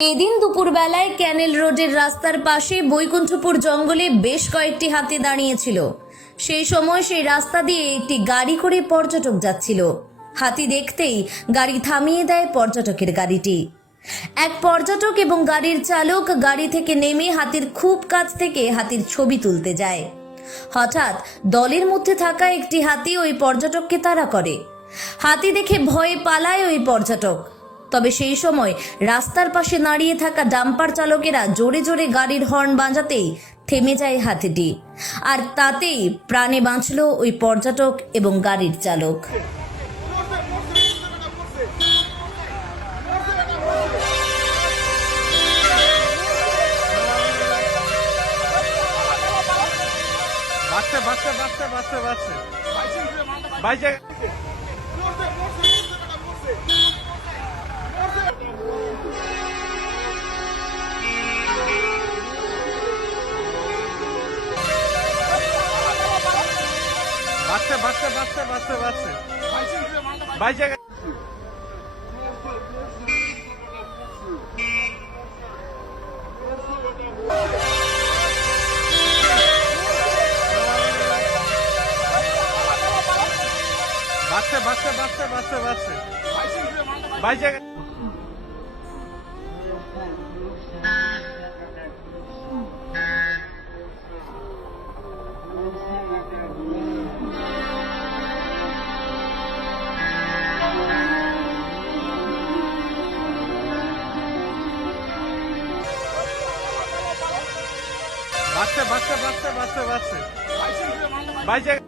এদিন দুপুরবেলায় ক্যানেল রোডের রাস্তার পাশে বৈকুণ্ঠপুর জঙ্গলে বেশ কয়েকটি হাতি দাঁড়িয়েছিল। সেই সময় সেই রাস্তা দিয়ে একটি গাড়ি করে পর্যটক যাচ্ছিল। হাতি দেখতেই গাড়ি থামিয়ে দেয় পর্যটকের গাড়িটি। এক পর্যটক এবং গাড়ির চালক গাড়ি থেকে নেমে হাতির খুব কাছ থেকে হাতির ছবি তুলতে যায়। হঠাৎ দলের মধ্যে থাকা একটি হাতি ওই পর্যটককে তাড়া করে। হাতি দেখে ভয়ে পালায় ওই পর্যটক। তবে সেই সময় রাস্তার পাশে দাঁড়িয়ে থাকা ডাম্পার চালকেরা জোরে জোরে গাড়ির হর্ন বাজাতেই থেমে যায় হাতিটি। আর তাতেই প্রাণে বাঁচল ওই পর্যটক এবং গাড়ির চালক। বাচ্চা বাচ্চা বাচ্চা বাচ্চা বাচ্চা বাচ্চা বাচ্চা বাচ্চা বাচ্চা বাচ্চা বাইচে বাচ্চা বাচ্চা বাচ্চা বাচ্চা বাচ্চা বাইচে বাচ্চা বাচ্চা বাচ্চা বাচ্চা বাইচে।